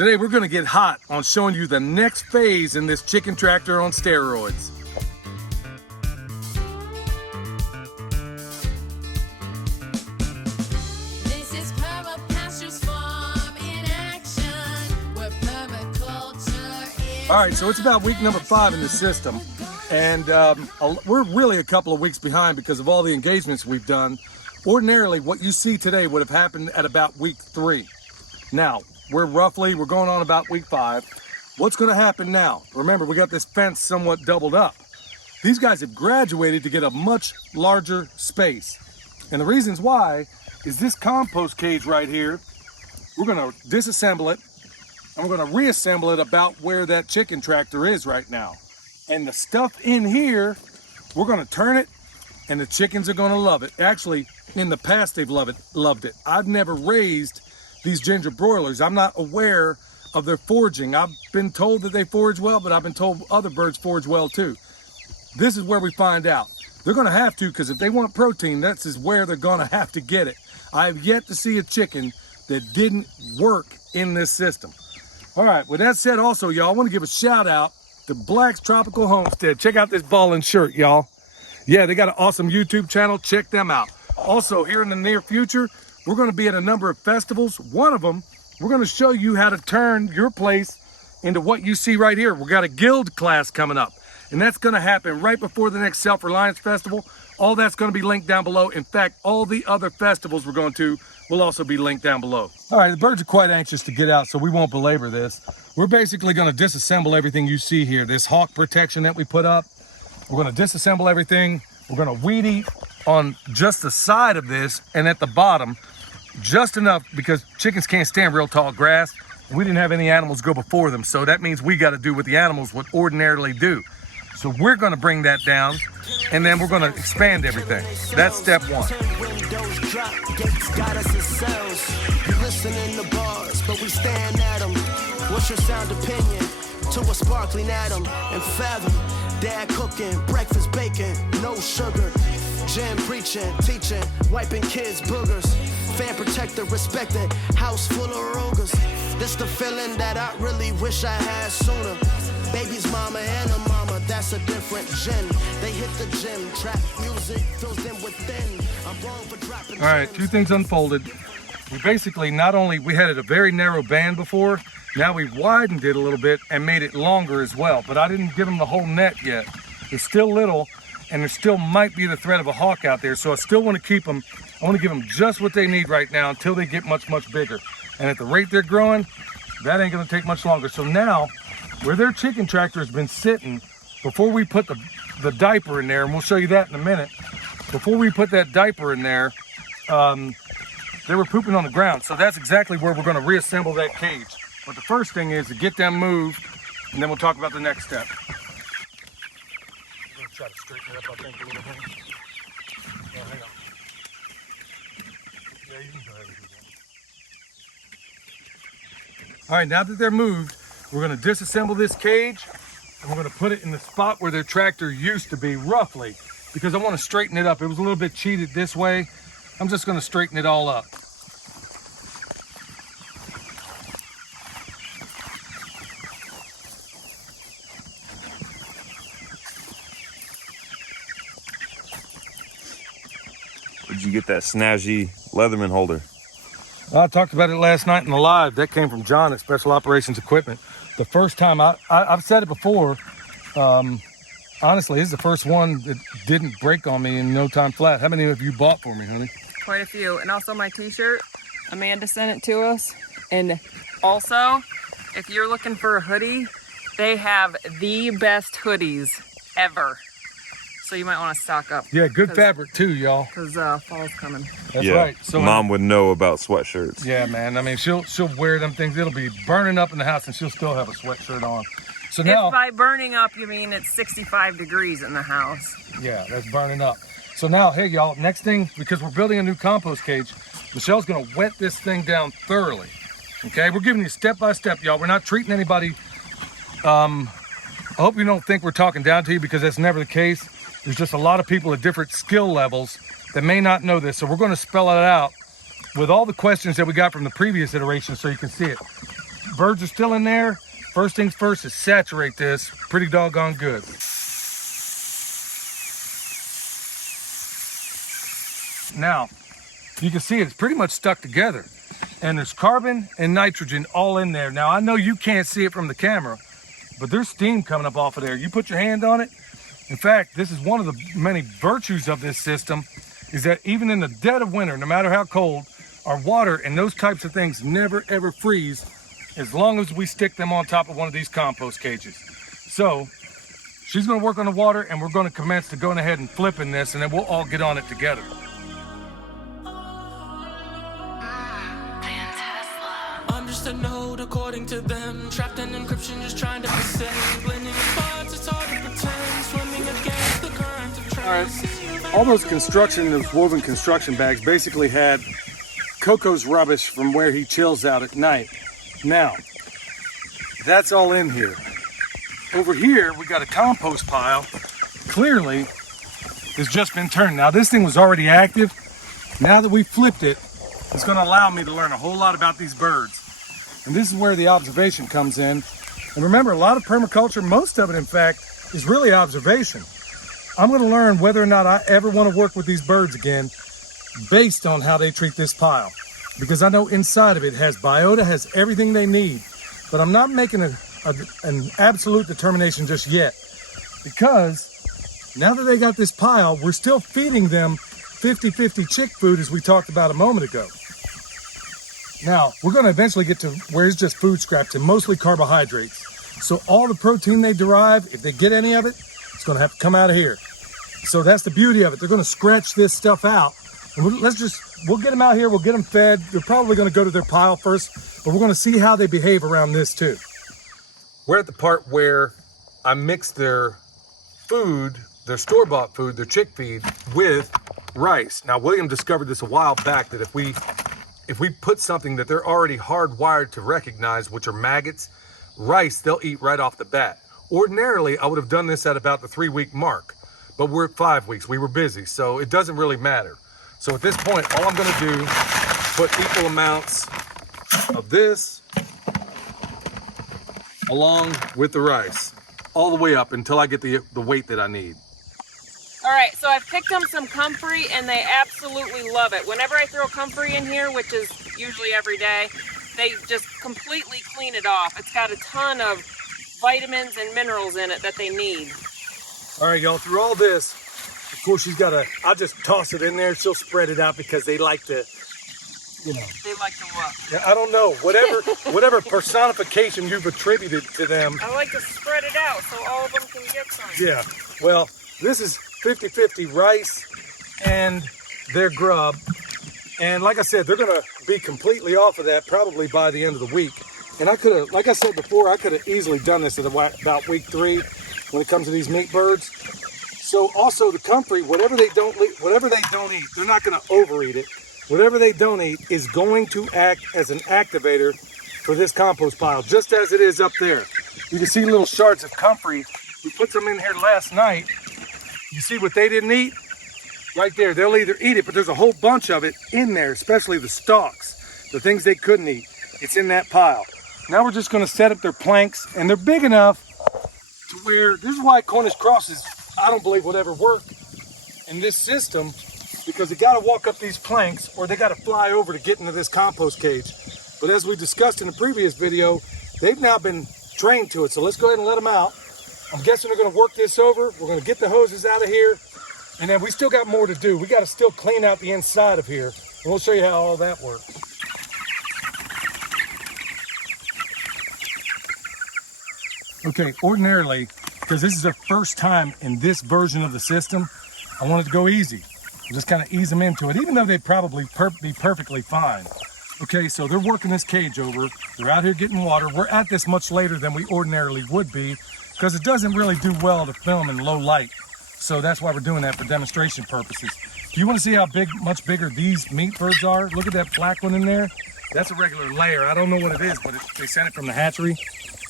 Today we're gonna get hot on showing you the next phase in this chicken tractor on steroids. This is Perma Pastures farm in action, where permaculture is. All right, so it's about week number 5 in the system. And we're really a couple of weeks behind because of all the engagements we've done. Ordinarily, what you see today would have happened at about week 3. Now, we're going on about week 5. What's gonna happen now? Remember, we got this fence somewhat doubled up. These guys have graduated to get a much larger space. And the reasons why is this compost cage right here. We're gonna disassemble it and we're gonna reassemble it about where that chicken tractor is right now. And the stuff in here, we're gonna turn it and the chickens are gonna love it. Actually, in the past, they've loved it. I've never raised these ginger broilers. I'm not aware of their foraging. I've been told that they forage well, but I've been told other birds forage well too. This is where we find out. They're gonna have to, because if they want protein, this is where they're gonna have to get it. I have yet to see a chicken that didn't work in this system. All right, with that said also, y'all, I wanna give a shout out to Black's Tropical Homestead. Check out this ballin' shirt, y'all. Yeah, they got an awesome YouTube channel. Check them out. Also, here in the near future, we're going to be at a number of festivals. One of them, we're going to show you how to turn your place into what you see right here. We got a guild class coming up, and that's going to happen right before the next Self-Reliance Festival. All that's going to be linked down below. In fact, all the other festivals we're going to will also be linked down below. All right, the birds are quite anxious to get out, so we won't belabor this. We're basically going to disassemble everything you see here. This hawk protection that we put up, we're going to disassemble everything. We're going to weed eat on just the side of this and at the bottom, just enough because chickens can't stand real tall grass. We didn't have any animals go before them, so that means we got to do what the animals would ordinarily do. So we're going to bring that down, and then we're going to expand everything. That's step 1. What's your sound opinion to a sparkling atom and fathom? Dad cooking, breakfast bacon, no sugar. Jam preaching, teaching, wiping kids' boogers. Fan protector, respected, house full of rogers. This the feeling that I really wish I had sooner. Baby's mama and a mama, that's a different gen. They hit the gym, trap music fills them within. I'm wrong for dropping. All right, 2 things unfolded. We basically we had it a very narrow band before. Now we've widened it a little bit and made it longer as well, but I didn't give them the whole net yet. It's still little, and there still might be the threat of a hawk out there, so I still want to keep them. I want to give them just what they need right now until they get much, much bigger. And at the rate they're growing, that ain't going to take much longer. So now, where their chicken tractor has been sitting, before we put the diaper in there, and we'll show you that in a minute, before we put that diaper in there, they were pooping on the ground. So that's exactly where we're going to reassemble that cage. But the first thing is to get them moved, and then we'll talk about the next step. I'm going to try to straighten it up, I think, a little bit. Yeah, hang on. Yeah, you can go ahead and do that. All right, now that they're moved, we're going to disassemble this cage, and we're going to put it in the spot where their tractor used to be, roughly, because I want to straighten it up. It was a little bit cheated this way. I'm just going to straighten it all up. Where'd you get that snazzy Leatherman holder? I talked about it last night in the live. That came from John at Special Operations Equipment. The first time, I've said it before, honestly, this is the first one that didn't break on me in no time flat. How many have you bought for me, honey? Quite a few. And also my t-shirt, Amanda sent it to us. And also, if you're looking for a hoodie, they have the best hoodies ever. So you might want to stock up. Yeah, good fabric too, y'all. Because fall's coming. That's yeah, right. So Mom would know about sweatshirts. Yeah, man. I mean, she'll wear them things. It'll be burning up in the house, and she'll still have a sweatshirt on. So now, if by burning up you mean it's 65 degrees in the house. Yeah, that's burning up. So now, hey, y'all. Next thing, because we're building a new compost cage, Michelle's gonna wet this thing down thoroughly. Okay, we're giving you step by step, y'all. We're not treating anybody. I hope you don't think we're talking down to you, because that's never the case. There's just a lot of people at different skill levels that may not know this. So we're going to spell it out with all the questions that we got from the previous iteration so you can see it. birds are still in there, first things first is saturate this pretty doggone good. Now, you can see it's pretty much stuck together. And there's carbon and nitrogen all in there. Now, I know you can't see it from the camera, but there's steam coming up off of there. You put your hand on it. In fact, this is one of the many virtues of this system, is that even in the dead of winter, no matter how cold, our water and those types of things never ever freeze as long as we stick them on top of one of these compost cages. So she's going to work on the water, and we're going to commence to going ahead and flipping this, and then we'll all get on it together. I'm just a node according to them, trapped in encryption, just trying to ascend, blending parts, it's hard to pretend, swimming against the current of trends. All those those woven construction bags basically had Coco's rubbish from where he chills out at night. Now, that's all in here. Over here, we got a compost pile. Clearly, it's just been turned. Now, this thing was already active. Now that we flipped it, it's going to allow me to learn a whole lot about these birds. And this is where the observation comes in. And remember, a lot of permaculture, most of it, in fact, is really observation. I'm going to learn whether or not I ever want to work with these birds again based on how they treat this pile. Because I know inside of it has biota, has everything they need. But I'm not making an absolute determination just yet. Because now that they got this pile, we're still feeding them 50-50 chick food, as we talked about a moment ago. Now, we're going to eventually get to where it's just food scraps and mostly carbohydrates. So all the protein they derive, if they get any of it, it's going to have to come out of here. So that's the beauty of it. They're going to scratch this stuff out. And we'll get them out here, we'll get them fed. They're probably going to go to their pile first, but we're going to see how they behave around this too. We're at the part where I mix their food, their store-bought food, their chick feed, with rice. Now, William discovered this a while back, that if we put something that they're already hardwired to recognize, which are maggots, rice, they'll eat right off the bat. Ordinarily, I would have done this at about the 3-week mark, but we're at 5 weeks. We were busy, so it doesn't really matter. So at this point, all I'm going to do is put equal amounts of this along with the rice, all the way up until I get the weight that I need. All right, so I've picked them some comfrey, and they absolutely love it. Whenever I throw comfrey in here, which is usually every day, they just completely clean it off. It's got a ton of vitamins and minerals in it that they need. All right, y'all, through all this, of course, I'll just toss it in there. She'll spread it out because they like to, you know. They like to what? Yeah, I don't know. Whatever personification you've attributed to them. I like to spread it out so all of them can get some. Yeah, well, this is 50-50 rice and their grub. And like I said, they're going to be completely off of that probably by the end of the week. And I could have, like I said before, I could have easily done this at about week 3 when it comes to these meat birds. So also the comfrey, whatever they don't eat, they're not going to overeat it. Whatever they don't eat is going to act as an activator for this compost pile, just as it is up there. You can see little shards of comfrey. We put some in here last night. You see what they didn't eat? Right there, they'll either eat it, but there's a whole bunch of it in there, especially the stalks, the things they couldn't eat. It's in that pile. Now we're just going to set up their planks, and they're big enough to where, this is why Cornish crosses, I don't believe, would ever work in this system, because they got to walk up these planks or they got to fly over to get into this compost cage. But as we discussed in the previous video, they've now been trained to it. So let's go ahead and let them out. I'm guessing they're going to work this over. We're going to get the hoses out of here. And then we still got more to do. We got to still clean out the inside of here. And we'll show you how all that works. Okay, ordinarily, because this is their first time in this version of the system, I wanted to go easy. Just kind of ease them into it, even though they'd probably be perfectly fine. Okay, so they're working this cage over. They're out here getting water. We're at this much later than we ordinarily would be because it doesn't really do well to film in low light. So that's why we're doing that for demonstration purposes. If you want to see how much bigger these meat birds are, look at that black one in there. That's a regular layer. I don't know what it is, but they sent it from the hatchery.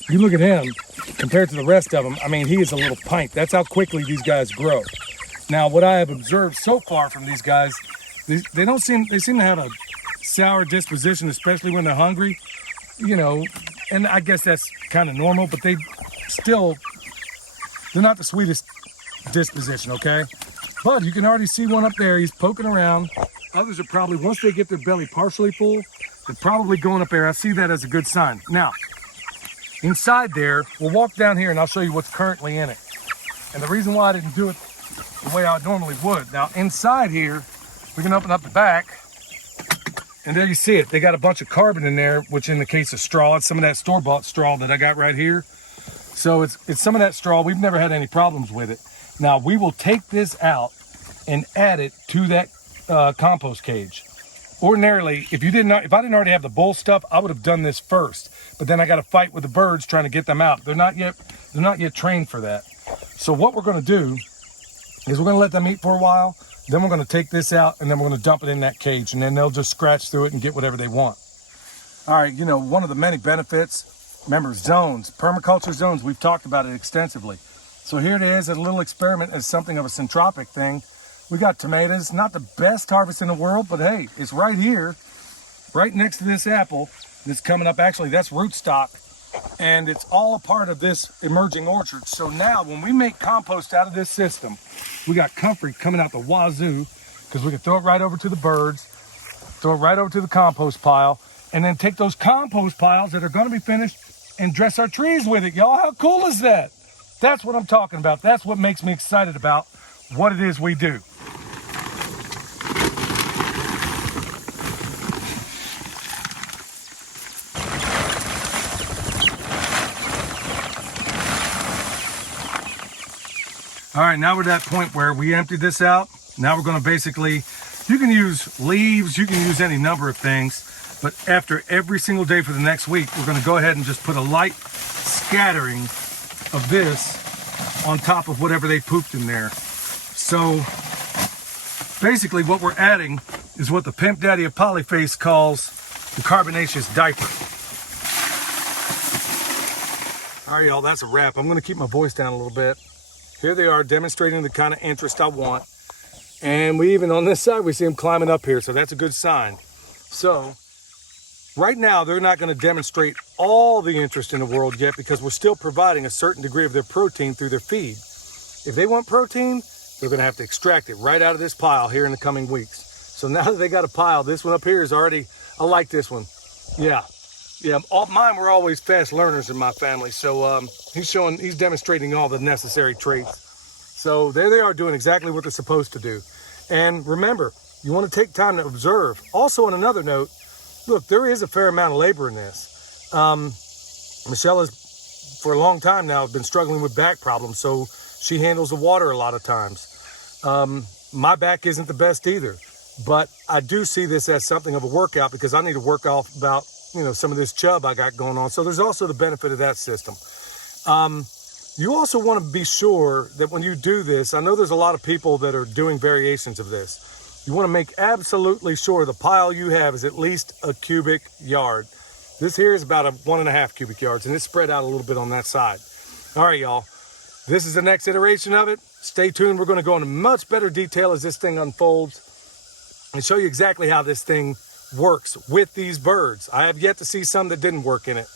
You look at him compared to the rest of them. I mean, he is a little pint. That's how quickly these guys grow. Now, what I have observed so far from these guys, they seem to have a sour disposition, especially when they're hungry. You know, and I guess that's kind of normal, but they're not the sweetest disposition, okay? But you can already see one up there. He's poking around. Others are probably, once they get their belly partially full, they're probably going up there. I see that as a good sign. Now, inside there, we'll walk down here and I'll show you what's currently in it. And the reason why I didn't do it the way I normally would. Now, inside here, we can open up the back, and there you see it. They got a bunch of carbon in there, which in the case of straw, it's some of that store-bought straw that I got right here. So it's some of that straw. We've never had any problems with it. Now, we will take this out and add it to that compost cage. Ordinarily, if I didn't already have the bull stuff, I would have done this first. But then I got to fight with the birds trying to get them out. They're not yet trained for that. So what we're going to do is we're going to let them eat for a while. Then we're going to take this out and then we're going to dump it in that cage, and then they'll just scratch through it and get whatever they want. All right, you know, one of the many benefits, remember zones, permaculture zones, we've talked about it extensively. So here it is, a little experiment as something of a centropic thing. We got tomatoes, not the best harvest in the world, but hey, it's right here, right next to this apple that's coming up. Actually, that's rootstock, and it's all a part of this emerging orchard. So now when we make compost out of this system, we got comfrey coming out the wazoo, because we can throw it right over to the birds, throw it right over to the compost pile, and then take those compost piles that are going to be finished and dress our trees with it. Y'all, how cool is that? That's what I'm talking about. That's what makes me excited about what it is we do. All right, now we're at that point where we emptied this out. Now we're going to basically, you can use leaves, you can use any number of things, but after every single day for the next week, we're going to go ahead and just put a light scattering of this on top of whatever they pooped in there. So basically what we're adding is what the pimp daddy of Polyface calls the carbonaceous diaper. All right, y'all, that's a wrap. I'm going to keep my voice down a little bit. Here they are demonstrating the kind of interest I want. And we even on this side, we see them climbing up here. So that's a good sign. So right now, they're not going to demonstrate all the interest in the world yet because we're still providing a certain degree of their protein through their feed. If they want protein, they're going to have to extract it right out of this pile here in the coming weeks. So now that they got a pile, this one up here is already, I like this one. Yeah, all mine were always fast learners in my family. So he's demonstrating all the necessary traits. So there they are doing exactly what they're supposed to do. And remember, you want to take time to observe. Also on another note, look, there is a fair amount of labor in this. Michelle has, for a long time now, been struggling with back problems, so she handles the water a lot of times. My back isn't the best either, but I do see this as something of a workout because I need to work off about, some of this chub I got going on. So there's also the benefit of that system. You also want to be sure that when you do this, I know there's a lot of people that are doing variations of this. You want to make absolutely sure the pile you have is at least a cubic yard. This here is about 1.5 cubic yards, and it's spread out a little bit on that side. All right, y'all. This is the next iteration of it. Stay tuned. We're going to go into much better detail as this thing unfolds and show you exactly how this thing works with these birds. I have yet to see some that didn't work in it.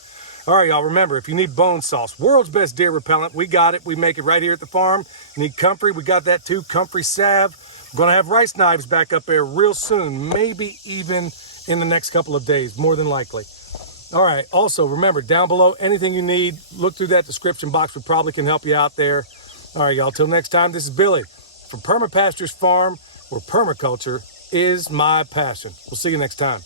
All right, y'all, remember, if you need bone sauce, world's best deer repellent, we got it. We make it right here at the farm. You need comfrey, we got that too, comfrey salve. We're going to have rice knives back up there real soon, maybe even in the next couple of days, more than likely. All right, also, remember, down below, anything you need, look through that description box. We probably can help you out there. All right, y'all, till next time, this is Billy from Perma Pastures Farm, where permaculture is my passion. We'll see you next time.